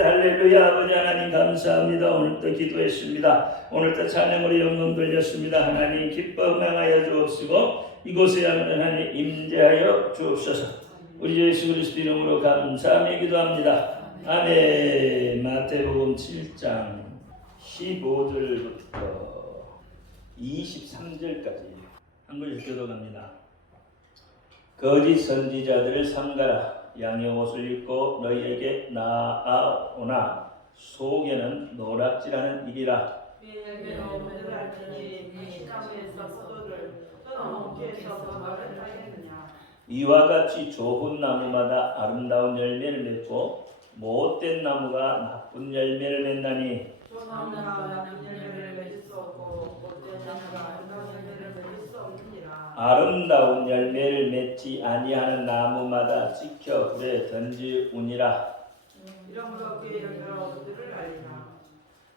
할렐루야. 아버지 하나님 감사합니다. 오늘도 기도했습니다. 오늘도 찬양으로 영광 돌렸습니다. 하나님 기뻐 응하여 주옵시고 이곳에 하나님 임재하여 주옵소서. 우리 예수 그리스도 이름으로 감사하며 기도합니다. 아멘. 마태복음 7장 15절부터 23절까지 한 글씩 들어갑니다. 거짓 선지자들을 삼가라. 양의 옷을 입고 너희에게 나아오나 속에는 노략질하는 일이라. 이와 같이 좋은 나무마다 아름다운 열매를 맺고 못된 나무가 나쁜 열매를 맺나니 아름다운 열매를 맺지 아니하는 나무마다 찍혀 불에 던지우니라.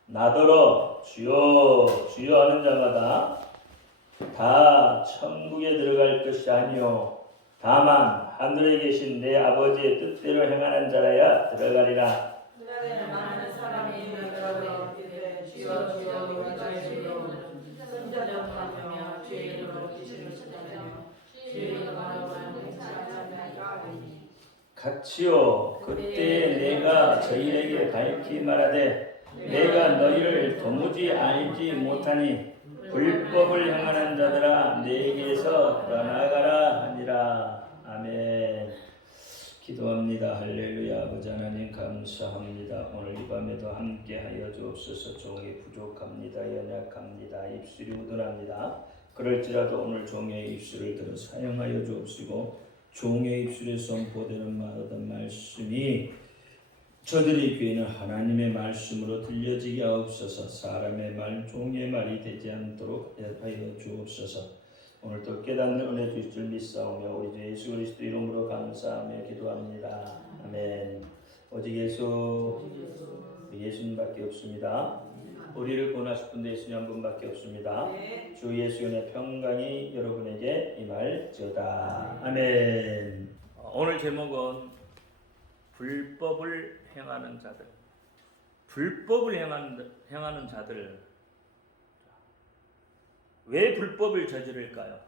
나더러 주여 주여 하는 자마다 다 천국에 들어갈 것이 아니요 다만 하늘에 계신 내 아버지의 뜻대로 행하는 자라야 들어가리라. 같이요 그때 내가 저희에게 밝히 말하되 내가 너희를 도무지 알지 못하니 불법을 행하는 자들아 내게서 떠나가라 하니라. 아멘. 기도합니다. 할렐루야. 아버지 하나님 감사합니다. 오늘 이 밤에도 함께하여 주옵소서. 종이 부족합니다. 연약합니다. 입술이 우둔합니다. 그럴지라도 오늘 종의 입술을 들어 사용하여 주옵시고 종의 입술에 선포되는 모든 말씀이 저들의 귀에는 하나님의 말씀으로 들려지게 하옵소서. 사람의 말, 종의 말이 되지 않도록 하여 주옵소서. 오늘도 깨닫는 은혜 주실 줄 믿사오며 우리 주 예수 그리스도 이름으로 감사하며 기도합니다. 아멘. 오직 예수님밖에 없습니다. 우리를 구원하실 분도 예수님 한 분밖에 없습니다. 주 예수님의 평강이 여러분에게 임할지어다. 아멘. 오늘 제목은 불법을 행하는 자들. 불법을 행하는 자들. 왜 불법을 저지를까요?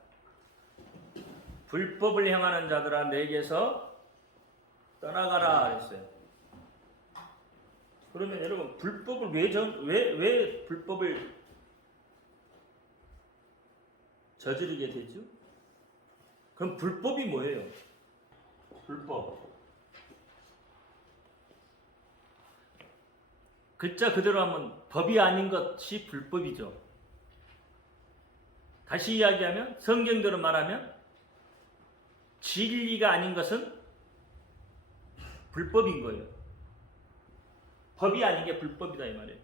불법을 행하는 자들아 내게서 떠나가라 했어요. 그러면 여러분 불법을 왜 불법을 저지르게 되죠? 그럼 불법이 뭐예요? 불법. 글자 그대로 하면 법이 아닌 것이 불법이죠. 다시 이야기하면 성경대로 말하면 진리가 아닌 것은 불법인 거예요. 법이 아닌 게 불법이다 이 말이에요.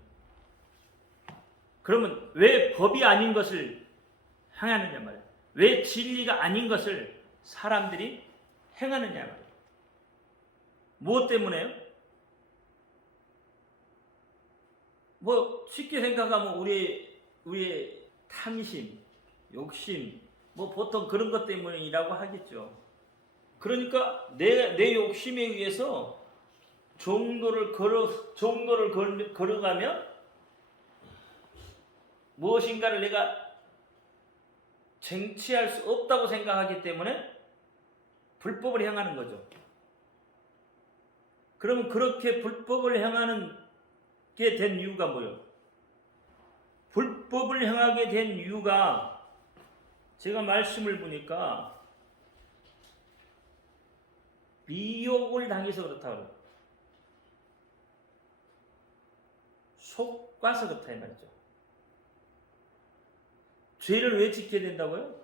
그러면 왜 법이 아닌 것을 행하느냐 말이에요. 왜 진리가 아닌 것을 사람들이 행하느냐 말이에요. 무엇 때문에요? 뭐 쉽게 생각하면 우리의 탐심, 욕심, 뭐 보통 그런 것 때문이라고 하겠죠. 그러니까 내 욕심에 의해서 종로를 걸어가면 무엇인가를 내가 쟁취할 수 없다고 생각하기 때문에 불법을 행하는 거죠. 그러면 그렇게 불법을 행하는 게 된 이유가 뭐예요? 불법을 행하게 된 이유가 제가 말씀을 보니까 미혹을 당해서 그렇다고 그래요. 속과서 그렇다 이 말이죠. 죄를 왜 짓게 된다고요?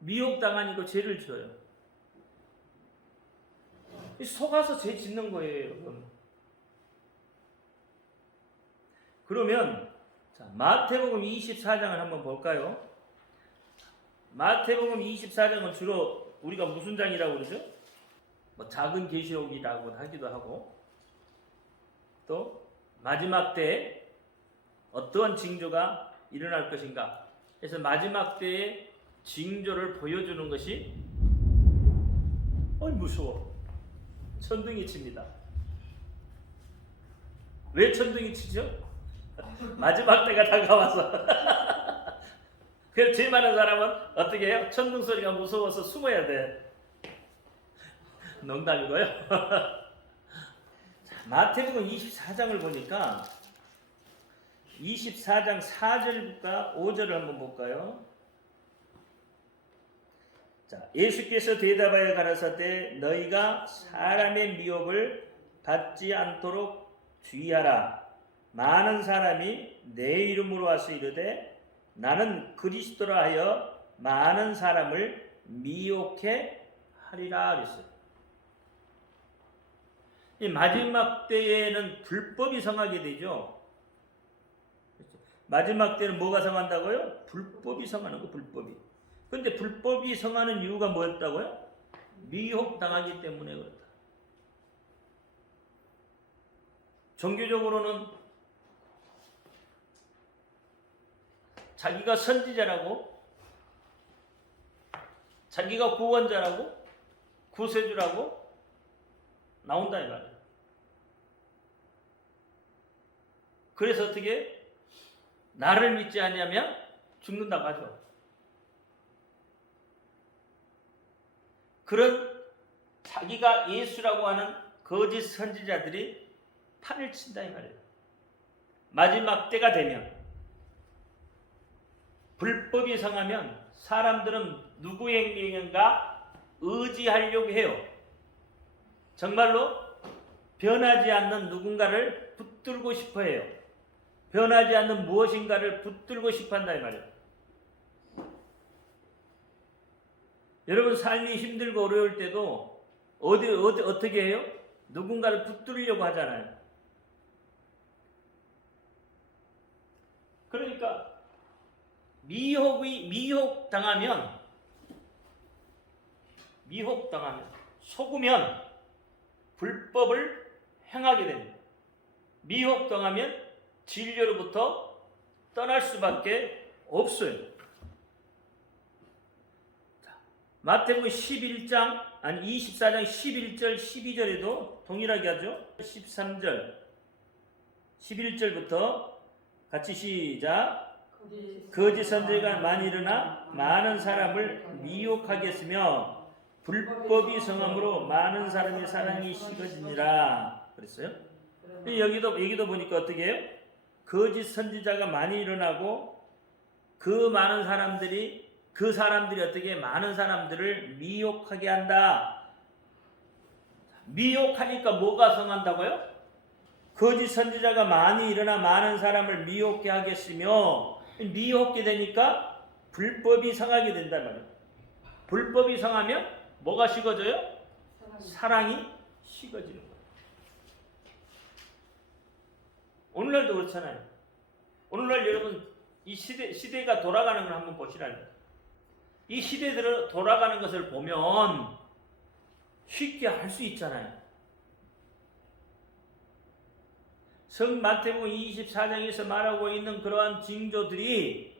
미혹당하니까 죄를 지어요. 속아서 죄 짓는 거예요, 여러분. 그러면 자, 마태복음 24장을 한번 볼까요? 마태복음 24장은 주로 우리가 무슨 장이라고 그러죠? 뭐 작은 계시록이라고 하기도 하고 또 마지막 때에 어떠한 징조가 일어날 것인가. 그래서 마지막 때의 징조를 보여주는 것이 무서워. 천둥이 칩니다. 왜 천둥이 치죠? 마지막 때가 다가와서. 그래서 제일 많은 사람은 어떻게 해요? 천둥 소리가 무서워서 숨어야 돼. 농담이고요. 마태복음 24장을 보니까 24장 4절과 5절을 한번 볼까요? 자, 예수께서 대답하여 가라사대 너희가 사람의 미혹을 받지 않도록 주의하라. 많은 사람이 내 이름으로 와서 이르되 나는 그리스도라 하여 많은 사람을 미혹해 하리라 그랬어요. 이 마지막 때에는 불법이 성하게 되죠. 마지막 때는 뭐가 성한다고요? 불법이 성하는 거, 불법이. 근데 불법이 성하는 이유가 뭐였다고요? 미혹당하기 때문에 그렇다. 종교적으로는 자기가 선지자라고, 자기가 구원자라고, 구세주라고 나온다 이 말이에요. 그래서 어떻게 나를 믿지 않냐면 죽는다고 하죠. 그런 자기가 예수라고 하는 거짓 선지자들이 판을 친다 이 말이에요. 마지막 때가 되면 불법이 성하면 사람들은 누구에게인가 의지하려고 해요. 정말로 변하지 않는 누군가를 붙들고 싶어 해요. 변하지 않는 무엇인가를 붙들고 싶어 한다 이 말이에요. 여러분 삶이 힘들고 어려울 때도 어떻게 해요? 누군가를 붙들려고 하잖아요. 그러니까 미혹당하면 속으면 불법을 행하게 됩니다. 미혹당하면 진리로부터 떠날 수밖에 없어요. 마태복음 24장 11절 12절에도 동일하게 하죠. 13절 11절부터 같이 시작. 거짓 선지자가 많이 일어나 많은 사람을 미혹하겠으며 불법이 성함으로 많은 사람의 사랑이 식어지니라 그랬어요. 여기도 보니까 어떻게 해요? 거짓 선지자가 많이 일어나고 그 사람들이 어떻게 많은 사람들을 미혹하게 한다. 미혹하니까 뭐가 성한다고요? 거짓 선지자가 많이 일어나 많은 사람을 미혹게 하겠으며 미혹게 되니까 불법이 성하게 된단 말이에요. 불법이 성하면 뭐가 식어져요? 사랑이 식어지는 거예요. 오늘날도 그렇잖아요. 오늘날 여러분 이 시대가 돌아가는 걸 한번 보시라니까. 이 시대들을 돌아가는 것을 보면 쉽게 알 수 있잖아요. 성 마태복음 24장에서 말하고 있는 그러한 징조들이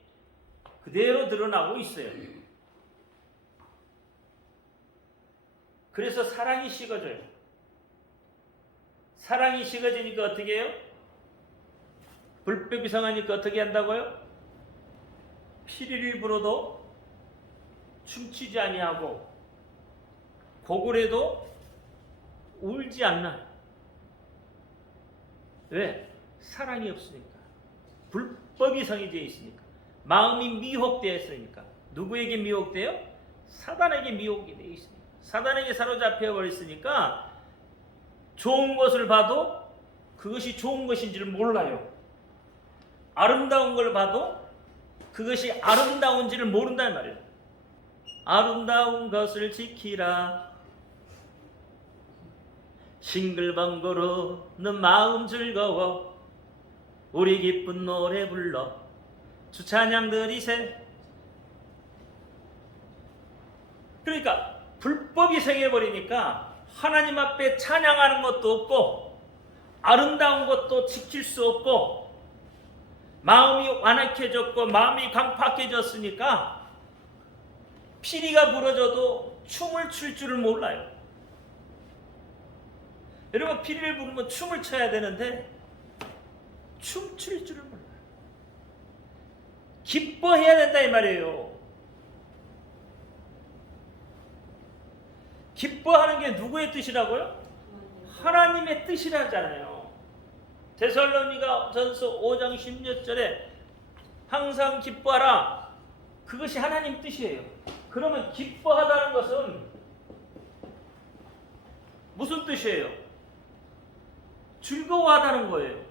그대로 드러나고 있어요. 그래서 사랑이 식어져요. 사랑이 식어지니까 어떻게 해요? 불법이 성하니까 어떻게 한다고요? 피리를 불어도 춤추지 아니하고 고글에도 울지 않나. 왜? 사랑이 없으니까. 불법이 성해져 있으니까. 마음이 미혹되어 있으니까. 누구에게 미혹돼요? 사단에게 미혹이 되어 있으니까. 사단에게 사로잡혀 버렸으니까 좋은 것을 봐도 그것이 좋은 것인지를 몰라요. 아름다운 걸 봐도 그것이 아름다운지를 모른단 말이에요. 아름다운 것을 지키라. 싱글벙글어는 마음 즐거워. 우리 기쁜 노래 불러 주 찬양 드리세. 그러니까 불법이 생겨버리니까 하나님 앞에 찬양하는 것도 없고 아름다운 것도 지킬 수 없고 마음이 완악해졌고 마음이 강팍해졌으니까 피리가 부러져도 춤을 출 줄을 몰라요. 여러분 피리를 부르면 춤을 춰야 되는데 춤출 줄을 몰라요. 기뻐해야 된다 이 말이에요. 기뻐하는 게 누구의 뜻이라고요? 하나님의 뜻이라잖아요. 데살로니가 전서 5장 16절에 항상 기뻐하라. 그것이 하나님 뜻이에요. 그러면 기뻐하다는 것은 무슨 뜻이에요? 즐거워하다는 거예요.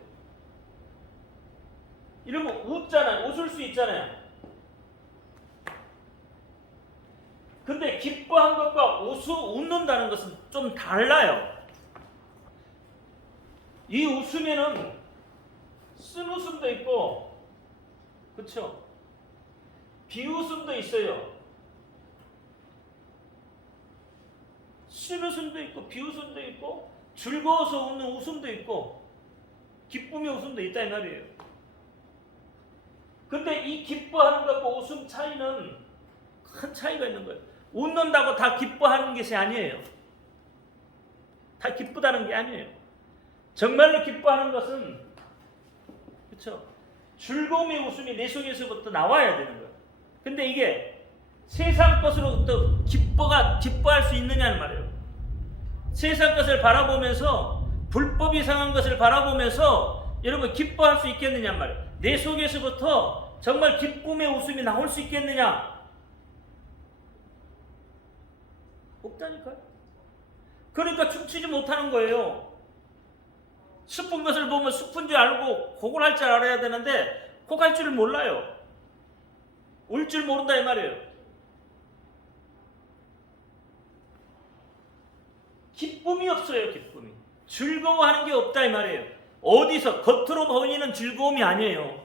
이러면 웃잖아요. 웃을 수 있잖아요. 근데 기뻐한 것과 웃는다는 것은 좀 달라요. 이 웃음에는 쓴 웃음도 있고, 그렇죠? 비웃음도 있어요. 쓴 웃음도 있고, 비웃음도 있고, 즐거워서 웃는 웃음도 있고, 기쁨의 웃음도 있다 이 말이에요. 근데 이 기뻐하는 것과 웃음 차이는 큰 차이가 있는 거예요. 웃는다고 다 기뻐하는 것이 아니에요. 다 기쁘다는 게 아니에요. 정말로 기뻐하는 것은, 그렇죠? 즐거움의 웃음이 내 속에서부터 나와야 되는 거예요. 근데 이게 세상 것으로부터 기뻐할 수 있느냐는 말이에요. 세상 것을 바라보면서, 불법이 상한 것을 바라보면서 여러분 기뻐할 수 있겠느냐는 말이에요. 내 속에서부터 정말 기쁨의 웃음이 나올 수 있겠느냐? 없다니까요. 그러니까 춤추지 못하는 거예요. 슬픈 것을 보면 슬픈 줄 알고 곡을 할 줄 알아야 되는데 곡 할 줄을 몰라요. 울 줄 모른다 이 말이에요. 기쁨이 없어요. 기쁨이. 즐거워하는 게 없다 이 말이에요. 어디서 겉으로 보이는 즐거움이 아니에요.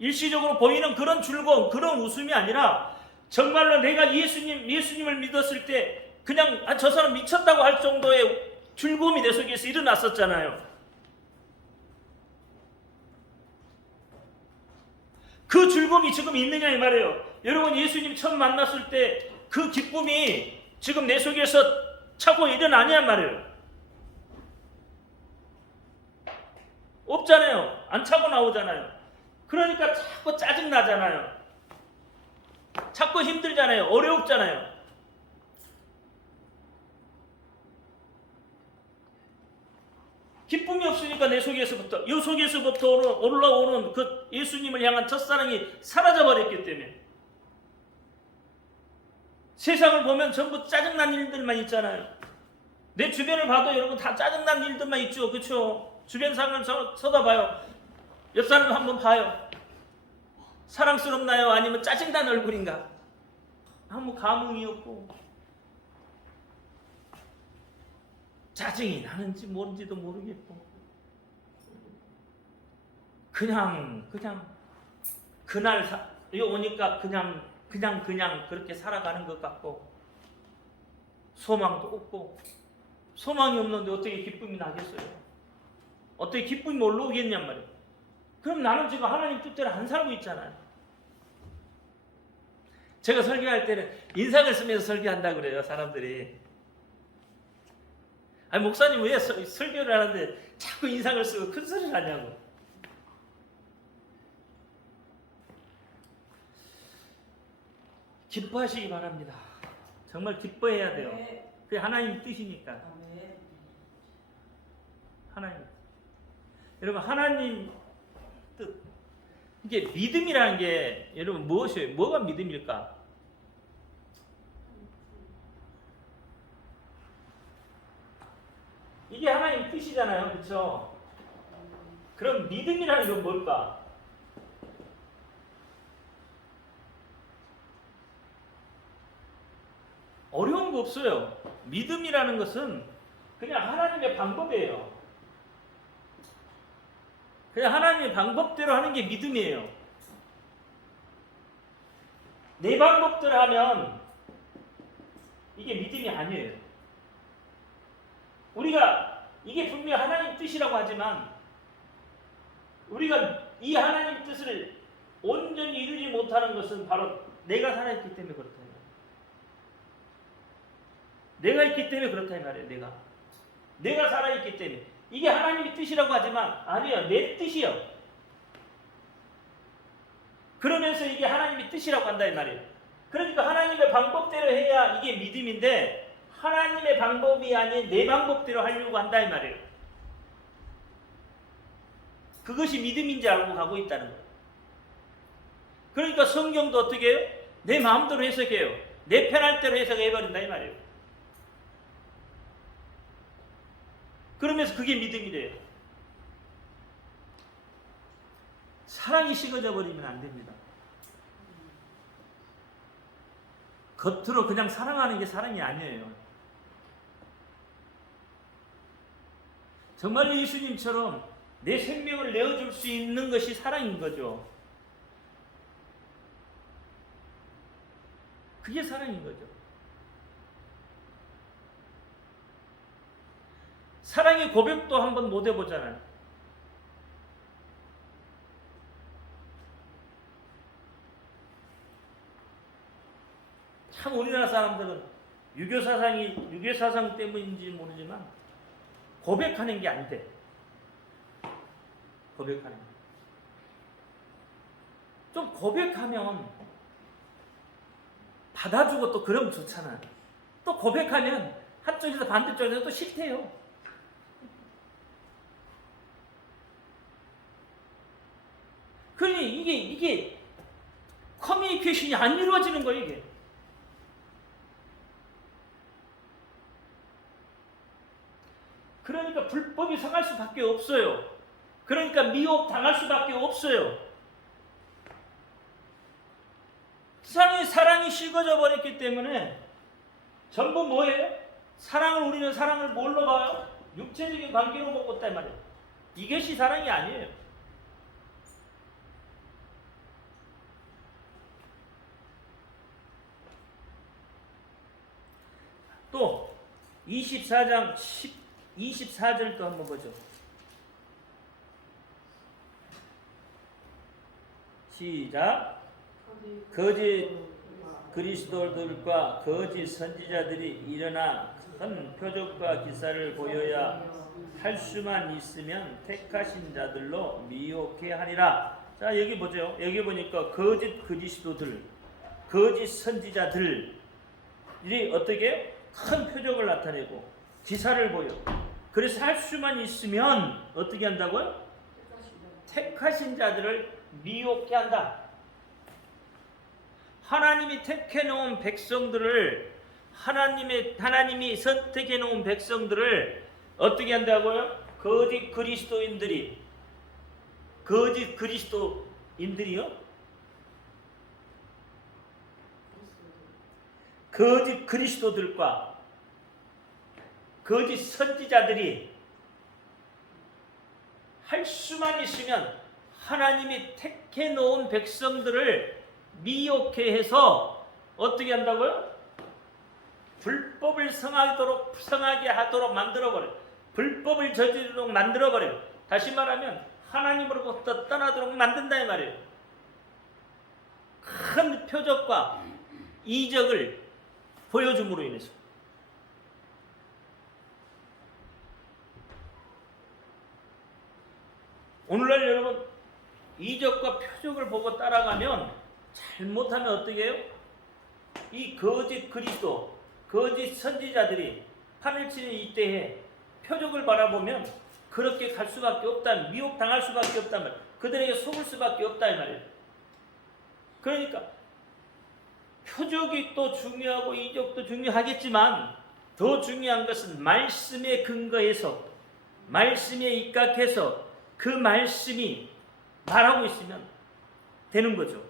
일시적으로 보이는 그런 즐거움, 그런 웃음이 아니라 정말로 내가 예수님을 믿었을 때 그냥 저 사람 미쳤다고 할 정도의 즐거움이 내 속에서 일어났었잖아요. 그 즐거움이 지금 있느냐 이 말이에요. 여러분 예수님 처음 만났을 때 그 기쁨이 지금 내 속에서 차고 일어나냐 말이에요. 없잖아요. 안 차고 나오잖아요. 그러니까 자꾸 짜증 나잖아요. 자꾸 힘들잖아요. 어렵잖아요. 기쁨이 없으니까 내 속에서부터, 이 속에서부터 올라오는 그 예수님을 향한 첫사랑이 사라져버렸기 때문에 세상을 보면 전부 짜증난 일들만 있잖아요. 내 주변을 봐도 여러분 다 짜증난 일들만 있죠. 그렇죠? 주변 사람을 쳐다봐요. 옆 사람을 한번 봐요. 사랑스럽나요? 아니면 짜증난 얼굴인가? 아무 감흥이 없고 짜증이 나는지 뭔지도 모르겠고 그냥 그날 오니까 그냥 그렇게 살아가는 것 같고 소망도 없고 소망이 없는데 어떻게 기쁨이 나겠어요? 어떻게 기쁨이 올라오겠냔 말이에요. 그럼 나는 지금 하나님 뜻대로 안 살고 있잖아요. 제가 설교할 때는 인상을 쓰면서 설교한다 그래요. 사람들이. 아니 목사님 왜 설교를 하는데 자꾸 인상을 쓰고 큰 소리를 하냐고. 기뻐하시기 바랍니다. 정말 기뻐해야 돼요. 그게 하나님 뜻이니까. 하나님. 여러분 하나님 뜻. 이게 믿음이라는 게 여러분 무엇이에요? 뭐가 믿음일까? 이게 하나님 뜻이잖아요. 그렇죠? 그럼 믿음이라는 건 뭘까? 어려운 거 없어요. 믿음이라는 것은 그냥 하나님의 방법이에요. 그냥 하나님의 방법대로 하는 게 믿음이에요. 내 방법대로 하면 이게 믿음이 아니에요. 우리가 이게 분명 하나님 뜻이라고 하지만 우리가 이 하나님 뜻을 온전히 이루지 못하는 것은 바로 내가 살아있기 때문에 그렇다. 내가 있기 때문에 그렇다 이 말이에요. 내가 살아있기 때문에 이게 하나님의 뜻이라고 하지만 아니요, 내 뜻이요. 그러면서 이게 하나님의 뜻이라고 한다 이 말이에요. 그러니까 하나님의 방법대로 해야 이게 믿음인데 하나님의 방법이 아닌 내 방법대로 하려고 한다 이 말이에요. 그것이 믿음인지 알고 가고 있다는 거예요. 그러니까 성경도 어떻게 해요? 내 마음대로 해석해요. 내 편할 대로 해석해버린다 이 말이에요. 그러면서 그게 믿음이래요. 사랑이 식어져 버리면 안 됩니다. 겉으로 그냥 사랑하는 게 사랑이 아니에요. 정말 예수님처럼 내 생명을 내어줄 수 있는 것이 사랑인 거죠. 그게 사랑인 거죠. 사랑의 고백도 한번 못 해보잖아요. 참 우리나라 사람들은 유교 사상 때문인지 모르지만 고백하는 게 안 돼. 고백하는 게. 좀 고백하면 받아주고 또 그러면 좋잖아요. 또 고백하면 한쪽에서 반대쪽에서 또 싫대요. 그러니 이게 커뮤니케이션이 안 이루어지는 거예요, 이게. 그러니까 불법이 성할 수밖에 없어요. 그러니까 미혹 당할 수밖에 없어요. 사랑이 식어져 버렸기 때문에 전부 뭐예요? 우리는 사랑을 뭘로 봐요? 육체적인 관계로 보고 있단 말이에요. 이것이 사랑이 아니에요. 또 24장 24절도 한번 보죠. 시작. 거짓 그리스도들과 거짓 선지자들이 일어나 큰 표적과 기사를 보여야 할 수만 있으면 택하신 자들로 미혹해 하리라. 자, 여기 보죠. 여기 보니까 거짓 그리스도들, 거짓 선지자들이 어떻게 큰 표적을 나타내고 기사를 보여. 그래서 할 수만 있으면 어떻게 한다고요? 택하신 자들을 미혹해 한다. 하나님이 택해 놓은 백성들을 하나님이 선택해 놓은 백성들을 어떻게 한다고요? 거짓 그리스도인들이요? 거짓 그리스도들과 거짓 선지자들이 할 수만 있으면 하나님이 택해 놓은 백성들을 미혹해 해서 어떻게 한다고요? 불법을 성하게 하도록 만들어버려요. 불법을 저지르도록 만들어버려요. 다시 말하면 하나님으로부터 떠나도록 만든다 이 말이에요. 큰 표적과 이적을 보여줌으로 인해서. 오늘날 여러분 이적과 표적을 보고 따라가면 잘못하면 어떻게 해요? 이 거짓 그리스도, 거짓 선지자들이 판을 치는 이때에 표적을 바라보면 그렇게 갈 수밖에 없다, 미혹당할 수밖에 없단 말이에요. 그들에게 속을 수밖에 없다 이 말이에요. 그러니까 표적이 또 중요하고 이적도 중요하겠지만 더 중요한 것은 말씀에 근거해서, 말씀에 입각해서 그 말씀이 말하고 있으면 되는 거죠.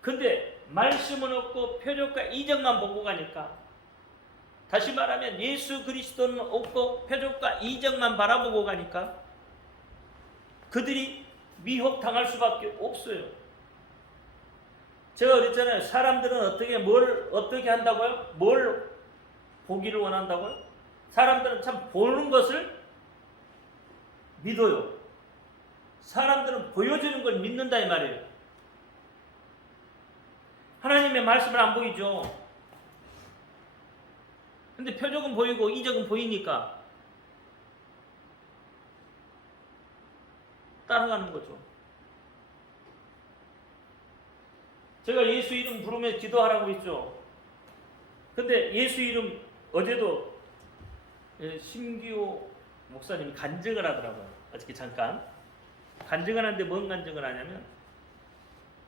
근데 말씀은 없고 표적과 이적만 보고 가니까, 다시 말하면 예수 그리스도는 없고 표적과 이적만 바라보고 가니까 그들이 미혹당할 수밖에 없어요. 제가 그랬잖아요. 사람들은 어떻게 한다고요? 뭘 보기를 원한다고요? 사람들은 참 보는 것을 믿어요. 사람들은 보여주는 걸 믿는다 이 말이에요. 하나님의 말씀을 안 보이죠. 근데 표적은 보이고 이적은 보이니까 나아가는 거죠. 제가 예수 이름 부르면 기도하라고 했죠. 근데 예수 이름 어제도 심기호 목사님이 간증을 하더라고요. 어저께 잠깐 간증을 하는데 뭔 간증을 하냐면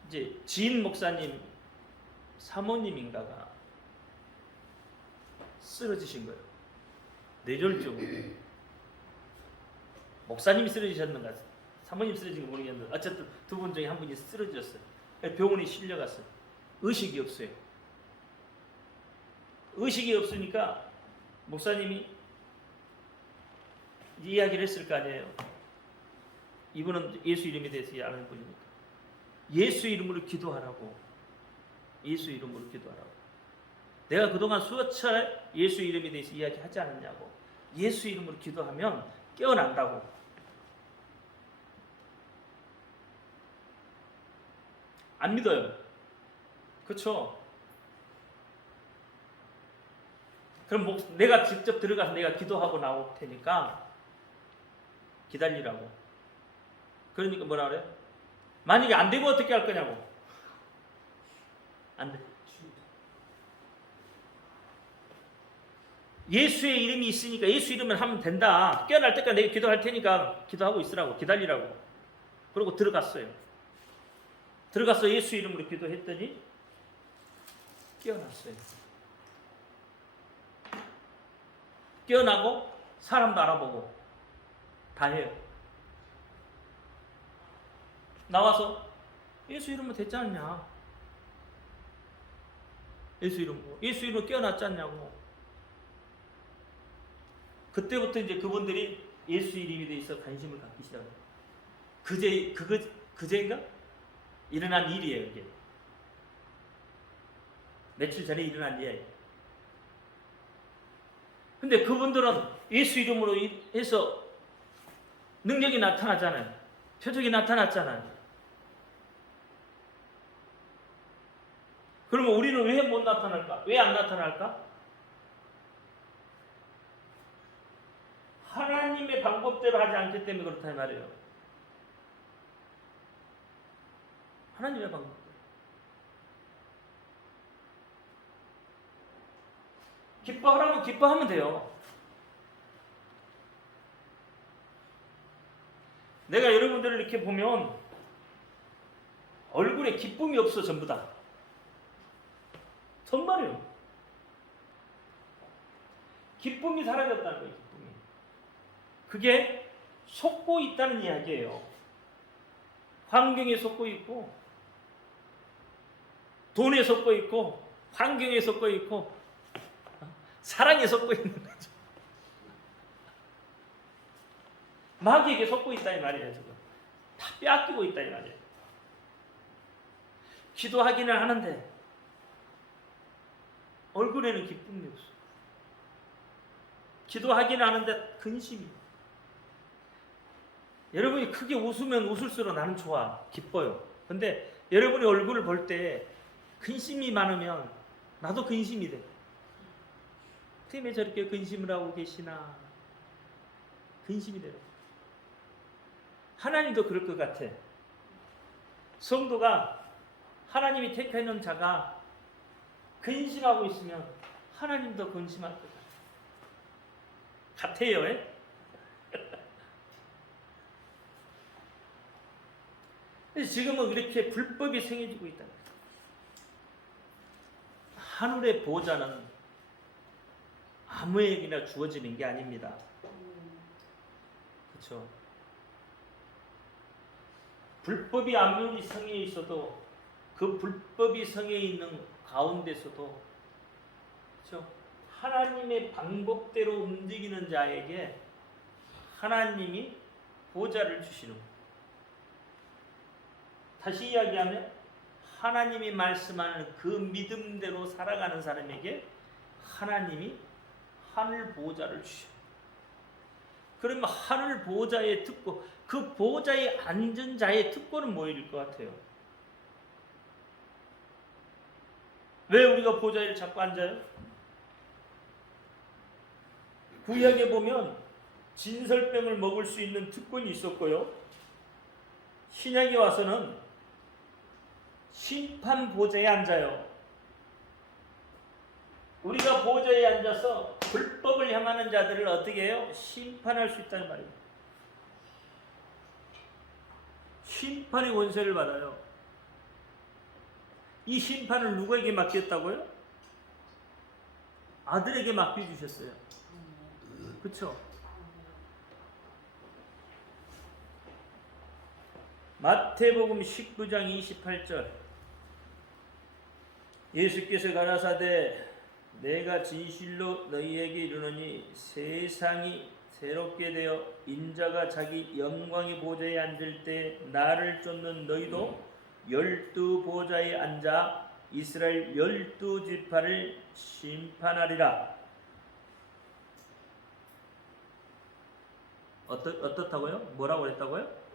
이제 지인 목사님 사모님인가가 쓰러지신 거예요. 뇌졸중으로. 목사님이 쓰러지셨는가 사모님 쓰러진 거 모르겠는데 어쨌든 두 분 중에 한 분이 쓰러졌어요. 병원에 실려갔어요. 의식이 없어요. 의식이 없으니까 목사님이 이야기를 했을 거 아니에요. 이분은 예수 이름에 대해서 아는 분이니까 예수 이름으로 기도하라고. 예수 이름으로 기도하라고. 내가 그동안 수차례 예수 이름에 대해서 이야기하지 않았냐고. 예수 이름으로 기도하면 깨어난다고. 안 믿어요. 그렇죠? 그럼 내가 직접 들어가서 내가 기도하고 나올 테니까 기다리라고. 그러니까 뭐라 그래요? 만약에 안 되면 어떻게 할 거냐고. 안 돼. 예수의 이름이 있으니까 예수 이름을 하면 된다. 깨어날 때까지 내가 기도할 테니까 기도하고 있으라고. 기다리라고. 그러고 들어갔어요. 들어가서 예수 이름으로 기도했더니 깨어났어요. 깨어나고 사람도 알아보고 다 해요. 나와서 예수 이름으로 됐지 않냐? 예수 이름으로 깨어났지 않냐고. 그때부터 이제 그분들이 예수 이름에 대해서 관심을 갖기 시작해요. 그제인가? 일어난 일이에요, 이게. 며칠 전에 일어난 일이에요. 근데 그분들은 예수 이름으로 해서 능력이 나타나잖아요. 표적이 나타났잖아요. 그러면 우리는 왜 못 나타날까? 왜 안 나타날까? 하나님의 방법대로 하지 않기 때문에 그렇다 이 말이에요. 하나님의 방법. 기뻐하라면 기뻐하면 돼요. 내가 여러분들을 이렇게 보면 얼굴에 기쁨이 없어 전부 다. 정말이요. 기쁨이 사라졌다는 거예요. 기쁨이. 그게 속고 있다는 이야기예요. 환경에 속고 있고 돈에 속고 있고 환경에 속고 있고 사랑에 속고 있는 거죠. 마귀에게 속고 있다 이 말이에요. 지금 다 빼앗기고 있다 이 말이에요. 기도하기는 하는데 얼굴에는 기쁨이 없어. 기도하기는 하는데 근심이. 여러분이 크게 웃으면 웃을수록 나는 좋아. 기뻐요. 근데 여러분이 얼굴을 볼 때 근심이 많으면 나도 근심이 돼. 어떻게 저렇게 근심을 하고 계시나. 근심이 돼요. 하나님도 그럴 것 같아. 성도가 하나님이 택하는 자가 근심하고 있으면 하나님도 근심할 것 같아요. 지금은 이렇게 불법이 생겨지고 있다. 하늘의 보호자는 아무에게나 주어지는 게 아닙니다. 그렇죠? 불법이 아무리 성에 있어도 그 불법이 성에 있는 가운데서도 그렇죠? 하나님의 방법대로 움직이는 자에게 하나님이 보호자를 주시는 거예요. 다시 이야기하면 하나님이 말씀하는 그 믿음대로 살아가는 사람에게 하나님이 하늘 보호자를 주셔요. 그러면 하늘 보호자의 특권, 그 보호자에 앉은 자의 특권은 뭐일 것 같아요? 왜 우리가 보호자에 자꾸 앉아요? 구약에 보면 진설병을 먹을 수 있는 특권이 있었고요. 신약에 와서는 심판 보좌에 앉아요. 우리가 보좌에 앉아서 불법을 행하는 자들을 어떻게 해요? 심판할 수 있다는 말이에요. 심판의 권세를 받아요. 이 심판을 누구에게 맡겼다고요? 아들에게 맡겨주셨어요. 그렇죠? 마태복음 19장 28절 예수께서 가라사대 내가 진실로 너희에게 이르노니 세상이 새롭게 되어 인자가 자기 영광의 보좌에 앉을 때 나를 쫓는 너희도 12보좌에 앉아 이스라엘 12지파를 심판하리라. 어떻다고요? 뭐라고 했다고요?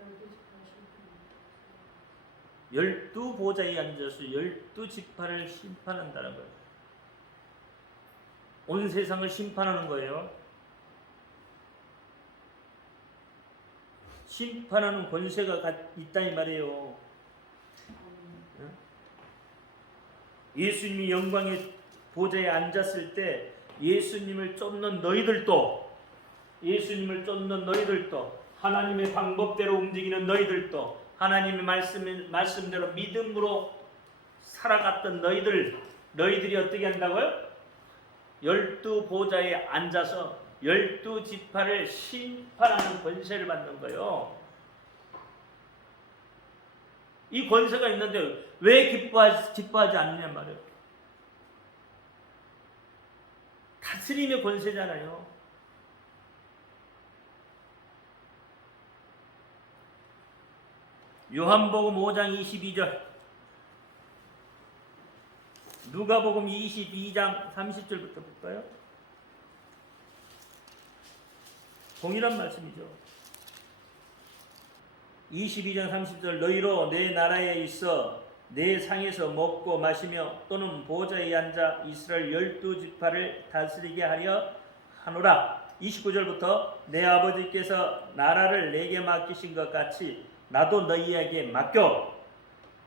12보좌에 앉아서 12지파를 심판한다는 거예요. 온 세상을 심판하는 거예요. 심판하는 권세가 있다 이 말이에요. 예수님이 영광의 보좌에 앉았을 때 예수님을 쫓는 너희들도 하나님의 방법대로 움직이는 너희들도 하나님의 말씀대로 믿음으로 살아갔던 너희들이 어떻게 한다고요? 12보좌에 앉아서 12지파를 심판하는 권세를 받는 거예요. 이 권세가 있는데 왜 기뻐하지 않느냐 말이에요. 다스림의 권세잖아요. 요한복음 5장 22절 누가복음 22장 30절부터 볼까요? 동일한 말씀이죠. 22장 30절 너희로 내 나라에 있어 내 상에서 먹고 마시며 또는 보좌에 앉아 이스라엘 12지파를 다스리게 하려 하노라. 29절부터 내 아버지께서 나라를 내게 맡기신 것 같이 나도 너희에게 맡겨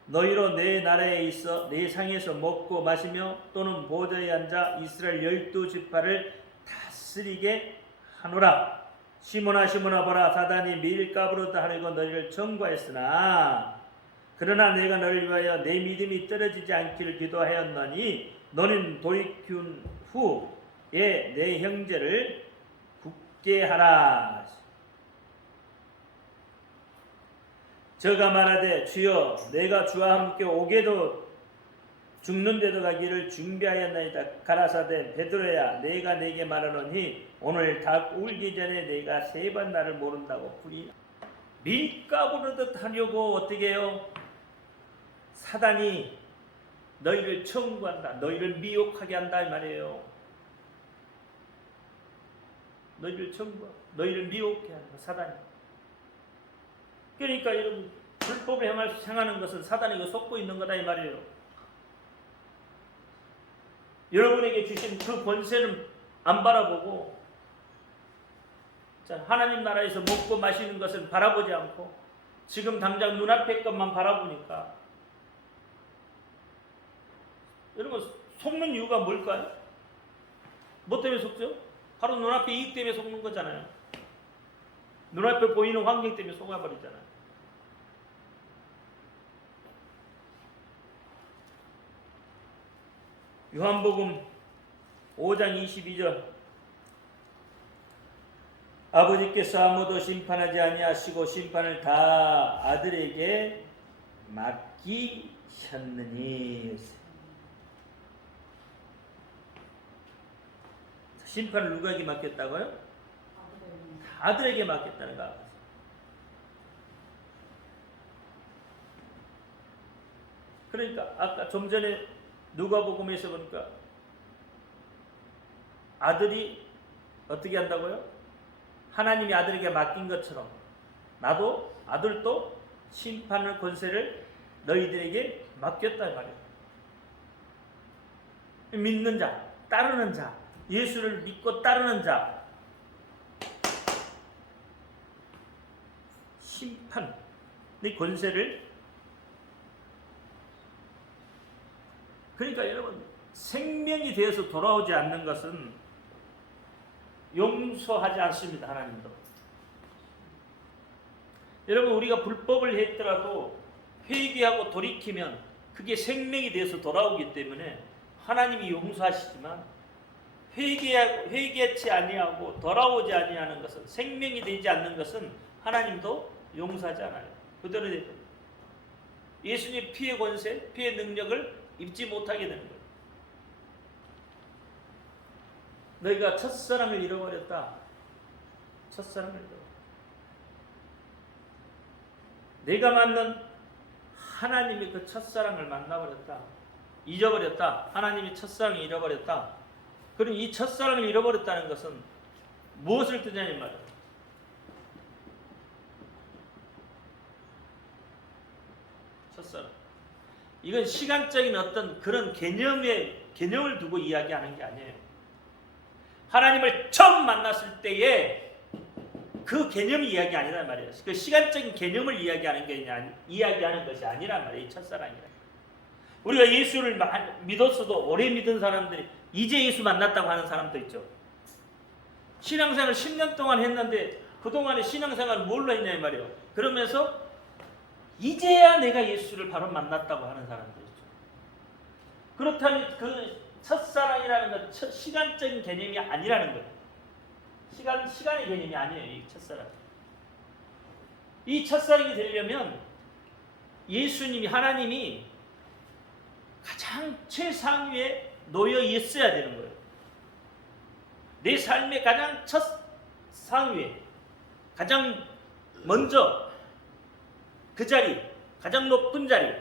너희로 내 나라에 있어 내 상에서 먹고 마시며 또는 보좌에 앉아 이스라엘 12지파를 다스리게 하노라. 시몬아 시몬아 보라 사단이 밀가부르다 하려고 너희를 청구하였으나 그러나 내가 너를 위하여 내 믿음이 떨어지지 않기를 기도하였노니 너는 돌이킨 후에 내 형제를 굳게 하라. 저가 말하되 주여 내가 주와 함께 오게도 죽는데도 가기를 준비하였나이다. 가라사대 베드로야 내가 내게 말하노니 오늘 닭 울기 전에 내가 3번 나를 모른다고 부리나. 밀가부르듯 하려고 어떻게 해요? 사단이 너희를 청구한다. 너희를 미혹하게 한다 이 말이에요. 너희를 청구하고 너희를 미혹해 한다. 사단이. 그러니까 여러분 불법을 행하는 것은 사단에게 속고 있는 거다 이 말이에요. 여러분에게 주신 그 권세는 안 바라보고 하나님 나라에서 먹고 마시는 것은 바라보지 않고 지금 당장 눈앞의 것만 바라보니까 여러분 속는 이유가 뭘까요? 뭐 때문에 속죠? 바로 눈앞의 이익 때문에 속는 거잖아요. 눈앞에 보이는 환경 때문에 속아버리잖아요. 요한복음 5장 22절 아버지께서 아무도 심판하지 아니하시고 심판을 다 아들에게 맡기셨느니. 심판을 누구에게 맡겼다고요? 아들에게 맡겼다는 거. 그러니까 아까 좀 전에 누가복음에서 보니까 아들이 어떻게 한다고요? 하나님이 아들에게 맡긴 것처럼 나도 아들도 심판의 권세를 너희들에게 맡겼다 이 말이에요. 믿는 자, 따르는 자, 예수를 믿고 따르는 자 심판을 내 권세를. 그러니까 여러분, 생명이 되어서 돌아오지 않는 것은 용서하지 않습니다. 하나님도. 여러분, 우리가 불법을 했더라도 회개하고 돌이키면 그게 생명이 되어서 돌아오기 때문에 하나님이 용서하시지만, 회개치 아니하고 돌아오지 아니하는 것은, 생명이 되지 않는 것은 하나님도 용서하지 않아요. 그대로 됩니다. 예수님 피의 권세, 피의 능력을 입지 못하게 되는 거예요. 너희가 첫사랑을 잃어버렸다. 첫사랑을 잃어버렸다. 내가 만난 하나님이 그 첫사랑을 만나버렸다. 잊어버렸다. 하나님이 첫사랑을 잃어버렸다. 그럼 이 첫사랑을 잃어버렸다는 것은 무엇을 뜻하냐는 말이에요. 첫사랑. 이건 시간적인 어떤 그런 개념을 두고 이야기하는 게 아니에요. 하나님을 처음 만났을 때의 그 개념이 이야기 아니란 말이에요. 그 시간적인 개념을 이야기하는 것이 아니란 말이에요. 이 첫사랑이라. 우리가 예수를 믿었어도 오래 믿은 사람들이 이제 예수 만났다고 하는 사람도 있죠. 신앙생활 10년 동안 했는데 그동안에 신앙생활 뭘로 했냐 이 말이에요. 그러면서 이제야 내가 예수를 바로 만났다고 하는 사람도 있죠. 그렇다면 그 첫사랑이라는 건 시간적인 개념이 아니라는 거예요. 시간의 개념이 아니에요. 이 첫사랑. 이 첫사랑이 되려면 예수님이, 하나님이 가장 최상위에 놓여 있어야 되는 거예요. 내 삶의 가장 첫 상위에, 가장 먼저 그 자리, 가장 높은 자리,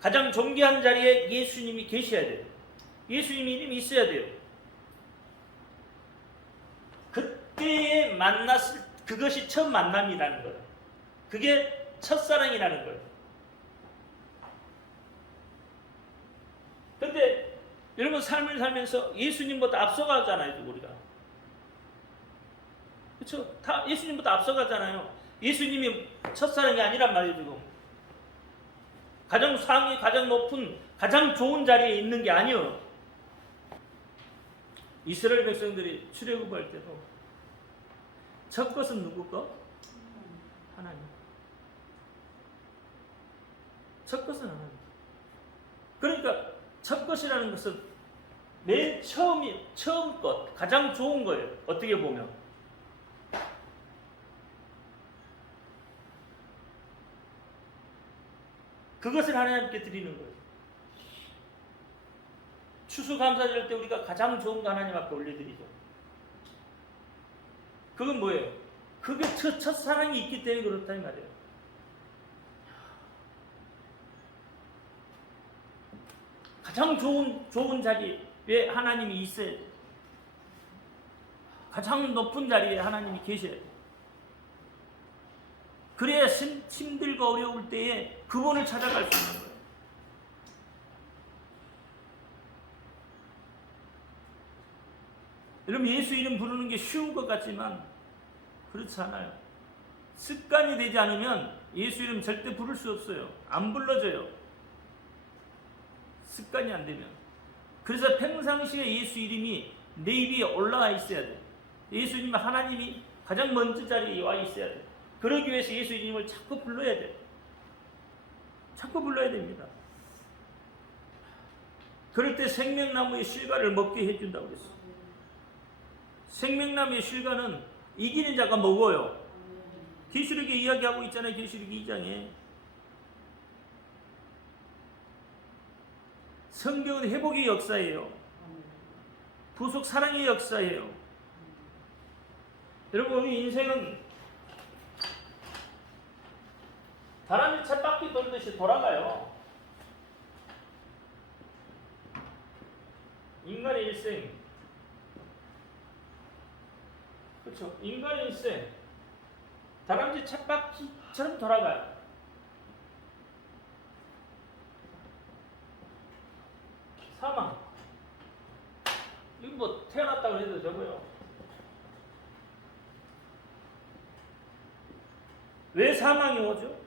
가장 존귀한 자리에 예수님이 계셔야 돼요. 예수님이 이름이 있어야 돼요. 그때에 만났을, 그것이 첫 만남이라는 거예요. 그게 첫사랑이라는 거예요. 근데 여러분, 삶을 살면서 예수님보다 앞서가잖아요, 우리가. 그렇죠? 다 예수님보다 앞서가잖아요. 예수님이 첫사랑이 아니란 말이에요, 지금. 가장 상위, 가장 높은, 가장 좋은 자리에 있는 게 아니에요. 이스라엘 백성들이 출애굽할 때도 첫 것은 누구 거? 하나님. 첫 것은 하나님. 그러니까 첫 것이라는 것은 맨 처음 것, 가장 좋은 거예요. 어떻게 보면. 그것을 하나님께 드리는 거예요. 추수감사절 때 우리가 가장 좋은 거 하나님 앞에 올려드리죠. 그건 뭐예요? 그게 첫사랑이 있기 때문에 그렇다 이 말이에요. 가장 좋은 자리에 하나님이 있어야 돼요. 가장 높은 자리에 하나님이 계셔야 돼요. 그래야 힘들고 어려울 때에 그분을 찾아갈 수 있는 거예요. 여러분, 예수 이름 부르는 게 쉬운 것 같지만 그렇지 않아요. 습관이 되지 않으면 예수 이름 절대 부를 수 없어요. 안 불러져요. 습관이 안 되면. 그래서 평상시에 예수 이름이 내 입에 올라와 있어야 돼. 예수님, 하나님이 가장 먼저 자리에 와 있어야 돼. 그러기 위해서 예수 이름을 자꾸 불러야 돼. 자꾸 불러야 됩니다. 그럴 때 생명나무의 실과를 먹게 해준다고 그랬어. 생명나무의 실과는 이기는 자가 먹어요. 계시록에 이야기하고 있잖아요. 계시록 2장에. 성경은 회복의 역사예요. 부속 사랑의 역사예요. 여러분, 우리 인생은 다람쥐 쳇바퀴 돌듯이 돌아가요. 인간의 일생. 그렇죠? 인간의 일생. 다람쥐 쳇바퀴처럼 돌아가요. 사망. 이거 뭐 태어났다고 해도 저거요. 왜 사망이 오죠?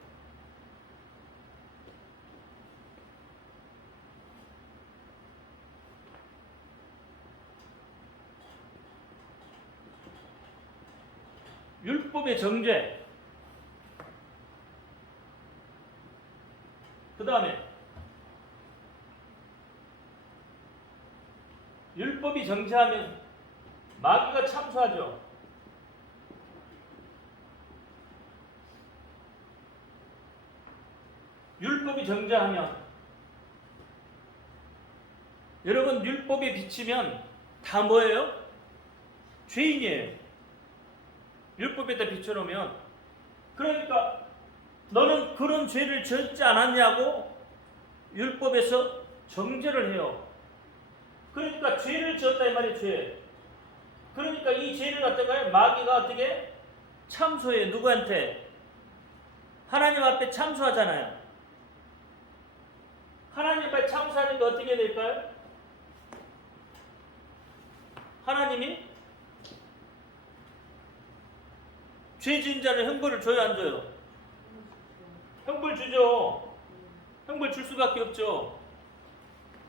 율법의 정죄. 그 다음에 율법이 정죄하면 마귀가 참수하죠. 율법이 정죄하면, 여러분 율법에 비치면 다 뭐예요? 죄인이에요. 율법에다 비춰놓으면. 그러니까 너는 그런 죄를 짓지 않았냐고 율법에서 정죄를 해요. 그러니까 죄를 지었다 이 말이에요. 죄. 그러니까 이 죄를 갖다가 마귀가 어떻게 참소해요. 누구한테? 하나님 앞에 참소하잖아요. 하나님 앞에 참소하니까 어떻게 될까요? 하나님이 죄 지은 자는 형벌을 줘요, 안 줘요? 형벌 주죠. 형벌 줄 수밖에 없죠.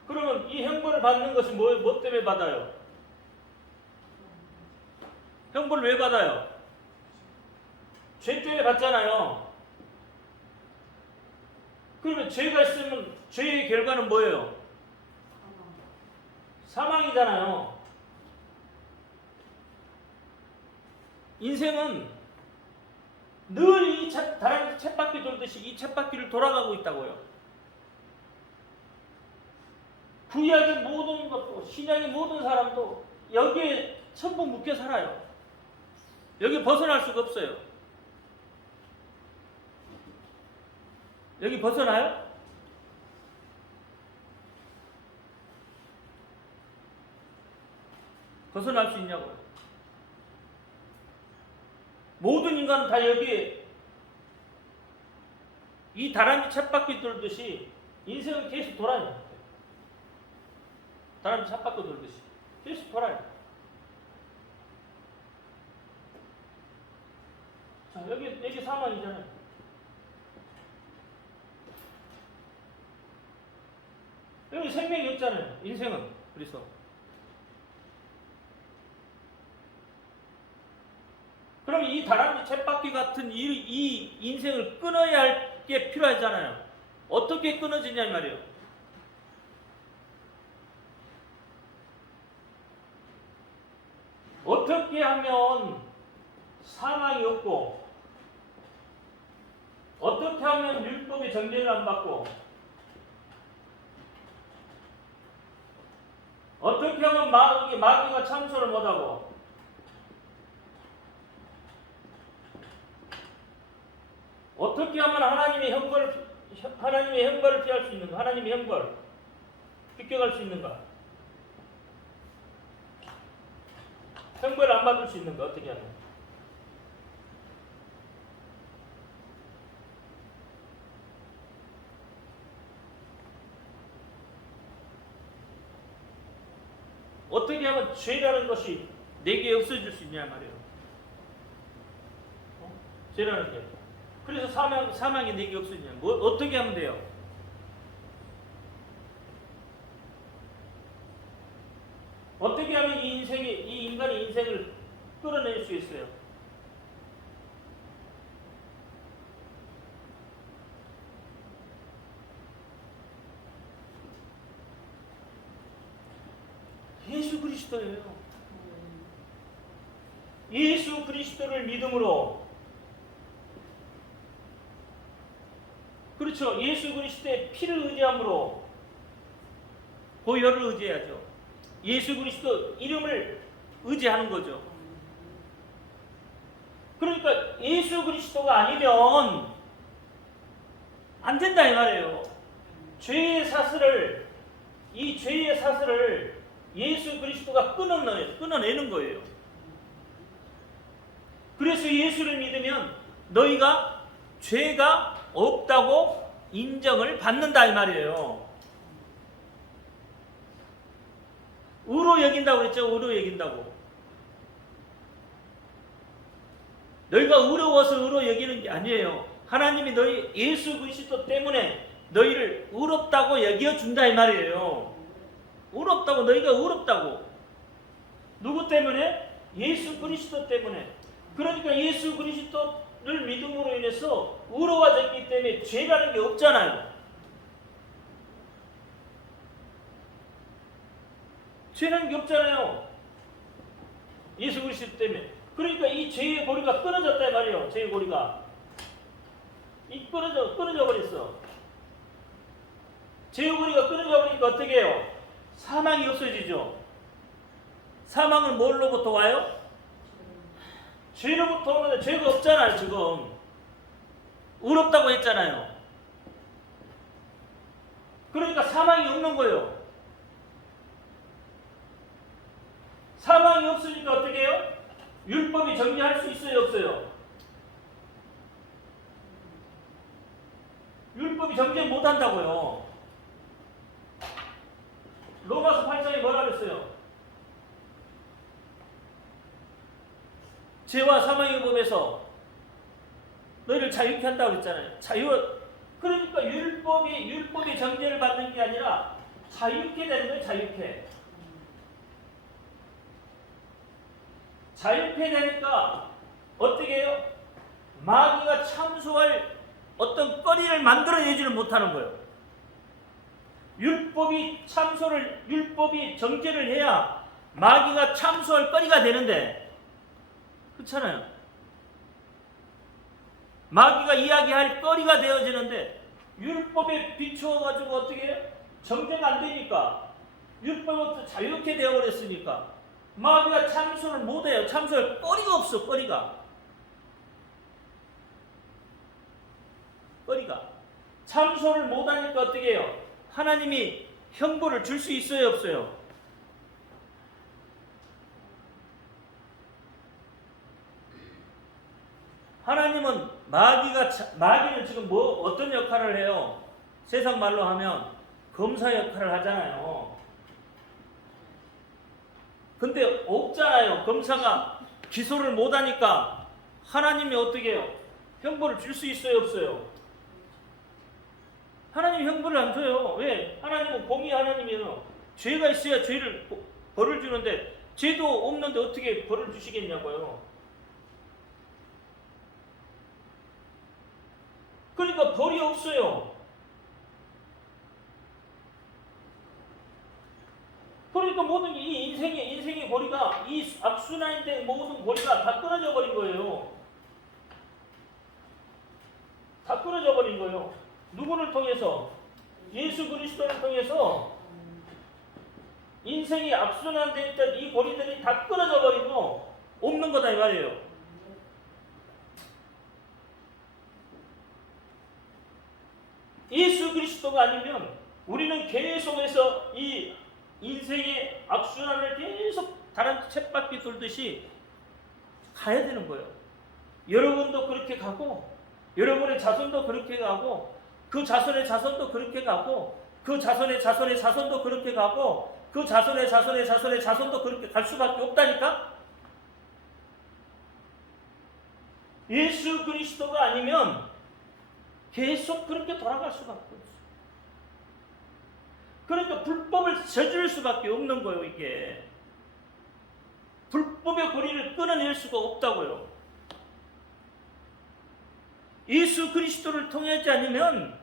그러면 이 형벌을 받는 것이 뭐 때문에 받아요? 형벌을 왜 받아요? 죄 때문에 받잖아요. 그러면 죄가 있으면 죄의 결과는 뭐예요? 사망이잖아요. 인생은 늘 이 다른 쳇바퀴 돌듯이 이 쳇바퀴를 돌아가고 있다고요. 구약의 모든 것도, 신약의 모든 사람도 여기에 전부 묶여 살아요. 여기 벗어날 수가 없어요. 여기 벗어나요? 벗어날 수 있냐고요. 모든 인간은 다 여기에 이 다람쥐 쳇바퀴 돌듯이 인생은 계속 돌아요. 다람쥐 쳇바퀴 돌듯이 계속 돌아요. 자, 여기 사망이잖아요. 여기 생명이 없잖아요. 인생은. 그래서 그럼 이 다람쥐 쳇바퀴 같은 이 인생을 끊어야 할 게 필요하잖아요. 어떻게 끊어지냐 이 말이에요. 어떻게 하면 사망이 없고, 어떻게 하면 율법의 정죄를 안 받고, 어떻게 하면 마귀가 참소를 못하고, 어떻게 하면 하나님의 형벌을 피할 수 있는가? 하나님의 형벌 비껴갈 수 있는가? 형벌을 안 받을 수 있는가? 어떻게 하면? 어떻게 하면 죄라는 것이 내게 없어질 수 있냐 말이에요. 죄라는 게. 그래서 사망이 내게 없어지냐. 어떻게 하면 돼요? 어떻게 하면 이 인간의 인생을 끌어낼 수 있어요? 예수 그리스도예요. 예수 그리스도를 믿음으로, 그렇죠. 예수 그리스도의 피를 의지함으로, 보혈을 의지해야죠. 예수 그리스도 이름을 의지하는 거죠. 그러니까 예수 그리스도가 아니면 안 된다 이 말이에요. 이 죄의 사슬을 예수 그리스도가 끊어내는 거예요. 그래서 예수를 믿으면 너희가 죄가 없다고 인정을 받는다 이 말이에요. 의로 여긴다고 그랬죠. 의로 여긴다고. 너희가 의로워서 의로 여기는 게 아니에요. 하나님이 너희 예수 그리스도 때문에 너희를 의롭다고 여겨준다 이 말이에요. 의롭다고, 너희가 의롭다고. 누구 때문에? 예수 그리스도 때문에. 그러니까 예수 그리스도를 믿음으로 인해서 의로워졌기 때문에 죄라는 게 없잖아요. 죄라는 게 없잖아요. 예수 그리스도 때문에. 그러니까 이 죄의 고리가 끊어졌단 말이에요. 죄의 고리가. 끊어져 버렸어. 죄의 고리가 끊어져 버리니까 어떻게 해요? 사망이 없어지죠. 사망은 뭘로부터 와요? 죄로부터 오는데 죄가 없잖아요, 지금. 의롭다고 했잖아요. 그러니까 사망이 없는 거예요. 사망이 없으니까 어떻게 해요? 율법이 정죄할 수 있어요, 없어요? 율법이 정죄 못 한다고요. 로마서 8장에 뭐라 그랬어요? 죄와 사망의 법에서 너희를 자유케 한다고 그랬잖아요. 그러니까 율법이 정죄를 받는 게 아니라 자유케 되는 거예요, 자유케. 자유케 되니까 어떻게 해요? 마귀가 참소할 어떤 거리를 만들어내지를 못하는 거예요. 율법이 정죄를 해야 마귀가 참소할 거리가 되는데, 그렇잖아요. 마귀가 이야기할 거리가 되어지는데 율법에 비추어가지고 어떻게 해요? 정죄가 안 되니까, 율법부터 자유케 되어버렸으니까 마귀가 참소를 못해요. 참소할 거리가 없어, 거리가. 참소를 못하니까 어떻게 해요? 하나님이 형벌을 줄 수 있어요, 없어요? 하나님은 마귀는 지금 어떤 역할을 해요? 세상 말로 하면 검사 역할을 하잖아요. 근데 없잖아요. 검사가 기소를 못하니까 하나님이 어떻게 해요? 형벌을 줄 수 있어요, 없어요? 하나님이 형벌을 안 줘요. 왜? 하나님은 공의 하나님이에요. 죄가 있어야 벌을 주는데 죄도 없는데 어떻게 벌을 주시겠냐고요. 그러니까 벌이 없어요. 그러니까 모든 이 인생의 고리가, 이 악순환된 모든 고리가 다 끊어져 버린 거예요. 다 끊어져 버린 거예요. 누구를 통해서? 예수 그리스도를 통해서 인생이 악순환되어 있던 이 고리들이 다 끊어져 버리고 없는 거다 이 말이에요. 예수 그리스도가 아니면 우리는 계속해서 이 인생의 악순환을 계속 다른 쳇바퀴 돌듯이 가야 되는 거예요. 여러분도 그렇게 가고, 여러분의 자손도 그렇게 가고, 그 자손의 자손도 그렇게 가고, 그 자손의 자손의 자손도 그렇게 가고, 그 자손의 자손의 자손의 자손도 그렇게 갈 수밖에 없다니까? 예수 그리스도가 아니면 계속 그렇게 돌아갈 수밖에 없어요. 그러니까 불법을 저지를 수밖에 없는 거예요, 이게. 불법의 고리를 끊어낼 수가 없다고요. 예수 그리스도를 통하지 않으면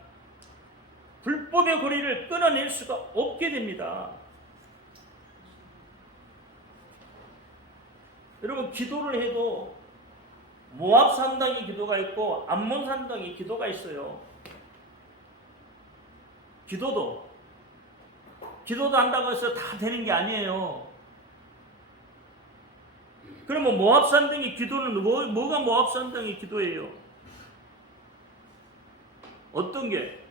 불법의 고리를 끊어낼 수가 없게 됩니다. 여러분, 기도를 해도 모압 산당의 기도가 있고 암몬 산당의 기도가 있어요. 기도도 한다고 해서 다 되는 게 아니에요. 그러면 모압 산당의 기도는 뭐가 모압 산당의 기도예요? 어떤 게?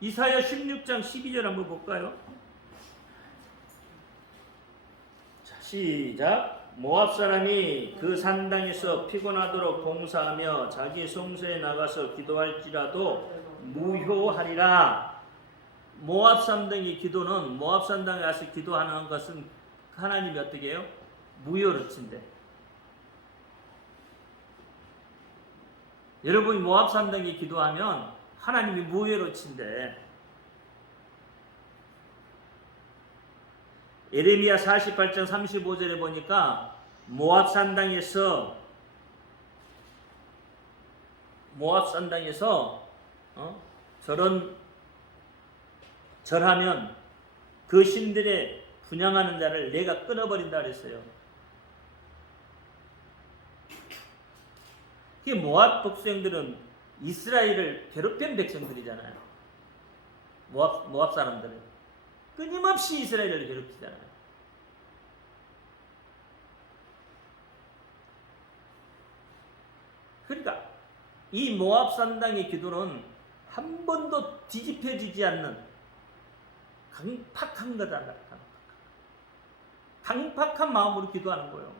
이사야 16장 12절 한번 볼까요? 자, 시작. 모압 사람이 그 산당에서 피곤하도록 봉사하며 자기 성소에 나가서 기도할지라도 무효하리라. 모압 산당의 기도는, 모압 산당에 가서 기도하는 것은 하나님이 어떻게 해요? 무효로 친대. 여러분이 모압 산당에 기도하면 하나님이 무효로 친대. 예레미야 48장 35절에 보니까 모압 산당에서 절하면 그 신들의 분양하는 자를 내가 끊어버린다 그랬어요. 이 모압 백성들은 이스라엘을 괴롭힌 백성들이잖아요. 모압 사람들은 끊임없이 이스라엘을 괴롭히잖아요. 그러니까 이 모압 산당의 기도는 한 번도 뒤집혀지지 않는 강팍한 거다. 강팍한 마음으로 기도하는 거예요.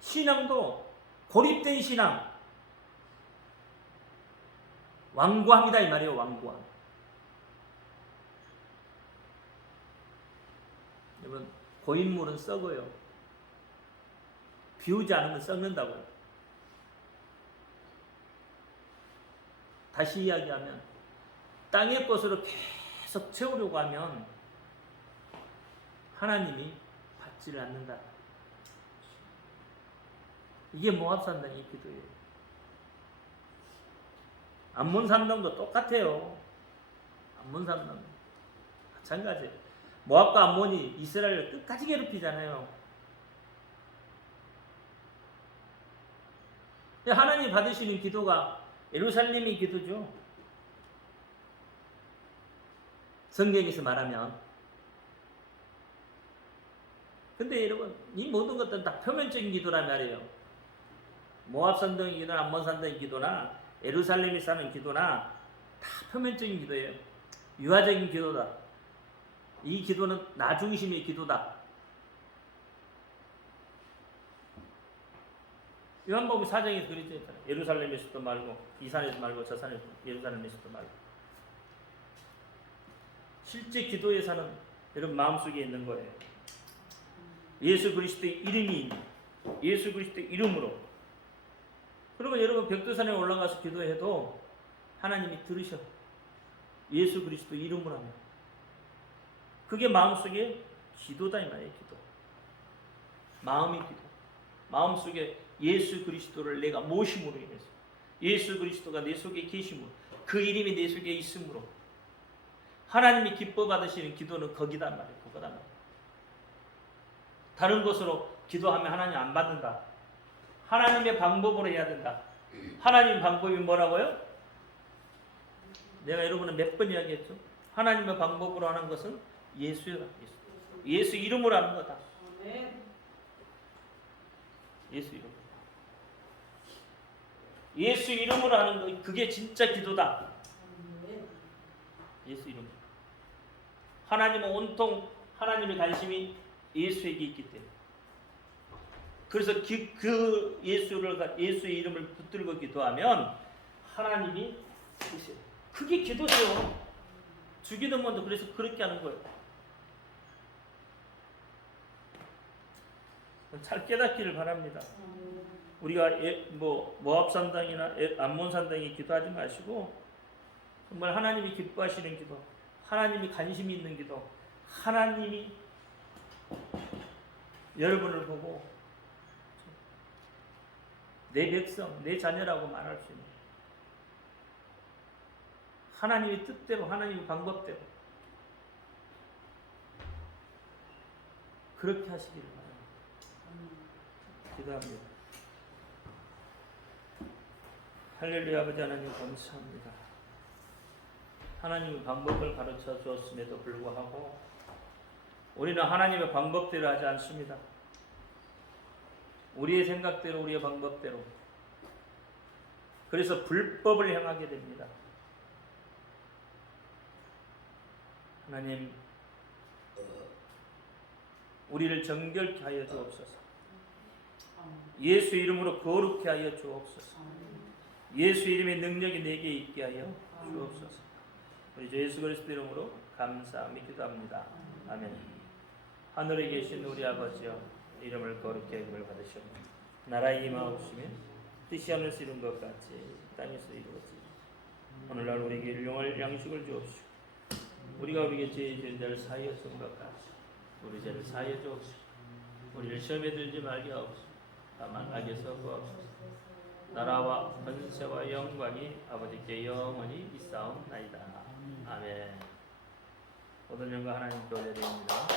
신앙도 고립된 신앙, 완고합니다 이 말이에요. 완고함. 여러분, 고인물은 썩어요. 비우지 않으면 썩는다고요. 다시 이야기하면 땅의 것으로 계속 채우려고 하면 하나님이 받지를 않는다. 이게 모압 산당의 기도예요. 암몬 산당도 똑같아요. 암몬 산당 마찬가지예요. 모압과 암몬이 이스라엘을 끝까지 괴롭히잖아요. 하나님이 받으시는 기도가 예루살렘의 기도죠. 성경에서 말하면. 근데 여러분, 이 모든 것들은 다 표면적인 기도란 말이에요. 모압 산당의 기도나 암몬 산당의 기도나 예루살렘에 사는 기도나 다 표면적인 기도예요. 유아적인 기도다. 이 기도는 나 중심의 기도다. 요한복음 4장에서 그랬죠. 예루살렘에서도 말고 이 산에서 말고 저 산에서 예루살렘에서도 말고. 실제 기도에서는 여러분 마음속에 있는 거예요. 예수 그리스도의 이름이 예수 그리스도의 이름으로. 그러면 여러분 벽두산에 올라가서 기도해도 하나님이 들으셔. 예수 그리스도 이름으로 하면. 그게 마음속에 기도다 이 말이에요. 기도. 마음이 기도. 마음속에 예수 그리스도를 내가 모심으로 인해서 예수 그리스도가 내 속에 계심으로 그 이름이 내 속에 있으므로 하나님이 기뻐 받으시는 기도는 거기다 말이에요. 그거다 말이에요. 다른 것으로 기도하면 하나님 안 받는다. 하나님의 방법으로 해야 된다. 하나님 방법이 뭐라고요? 내가 여러분은 몇 번 이야기했죠? 하나님의 방법으로 하는 것은 예수다. 예수 이름으로 하는 거다. 예수 이름. 예수 이름으로 하는 거 그게 진짜 기도다. 예수 이름. 하나님은 온통 하나님의 관심이 예수에게 있기 때문에. 그래서 그 예수의 이름을 붙들고 기도하면 하나님이 주세요. 그게 기도죠. 주기도문도 그래서 그렇게 하는 거예요. 잘 깨닫기를 바랍니다. 우리가 모압 산당이나 암몬 산당에 기도하지 마시고 정말 하나님이 기뻐하시는 기도, 하나님이 관심이 있는 기도, 하나님이 여러분을 보고 내 백성, 내 자녀라고 말할 수 있는 하나님의 뜻대로, 하나님의 방법대로 그렇게 하시기를 바랍니다. 기도합니다. 할렐루야. 아버지 하나님 감사합니다. 하나님의 방법을 가르쳐 주었음에도 불구하고 우리는 하나님의 방법대로 하지 않습니다. 우리의 생각대로, 우리의 방법대로. 그래서 불법을 행하게 됩니다. 하나님, 우리를 정결케 하여 주옵소서. 예수 이름으로 거룩케 하여 주옵소서. 예수 이름의 능력이 내게 있게 하여 주옵소서. 우리 주 예수 그리스도 이름으로 감사하며 기도합니다. 아멘. 하늘에 계신 우리 아버지여, 이름을 거룩히 여김을 받으시옵소서. 나라의 임하옵시며 뜻이 하늘에서 이룬 것 같이 땅에서 이루어지리. 오늘날 우리에게 일용할 양식을 주옵시고 우리가 우리의 죄인들 사하여 준 것 같이 우리 죄를 사하여 주옵시고 우리를 시험에 들지 말게 하옵시고 다만 악에서 구하옵소서. 나라와 권세와 영광이 아버지께 영원히 있사옵나이다. 아멘. 모든 영광 하나님께 올려드립니다.